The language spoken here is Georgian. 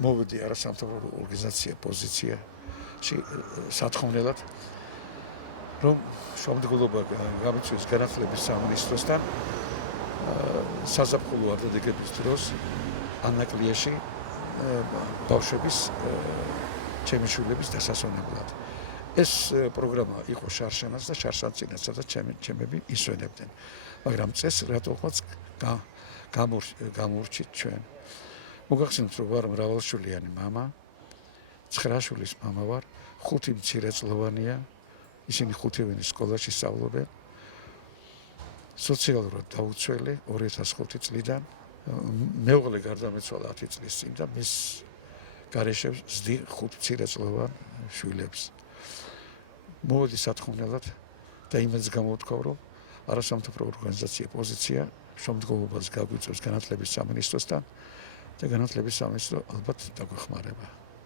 მოვედი არასამთავრობო ორგანიზაცია პოზიციაში სათხოვნელად რომ შემდგომლობა გამიწვიოს განათლების სამინისტროსთან საზაფხულო არდადეგების დროს ანაკლიაში ბავშვების ჩემი შვილების დასასვენებლად. ეს პროგრამა იყო შარშანაც და შარშანწინაც, სადაც ჩემები ისვენებდნენ. მაგრამ წესს რატომაც გამორჩით ჩვენ. მოგახსენებთ, რომ ვარ მრავალშვილიანი მამა, 9 შვილის მამა ვარ, 5 მცირეწლოვანია, ისინი 5-ვენი სკოლაში სწავლობენ. სოციალურად დაუცველი 2005 წლიდან მეუღლე გარდამეცვალა 10 წლის წინ და მის გარეშე ვზდი 5 მცირეწლოვან შვილებს. მოვედი სათხოვნელად და იმედს გამოვთქვავ, რომ არასამთავრობო ორგანიზაცია პოზიცია შემდგომობას გაგვიწევს განათლების სამინისტროსთან და განათლების სამინისტრო ალბათ დაგვეხმარება.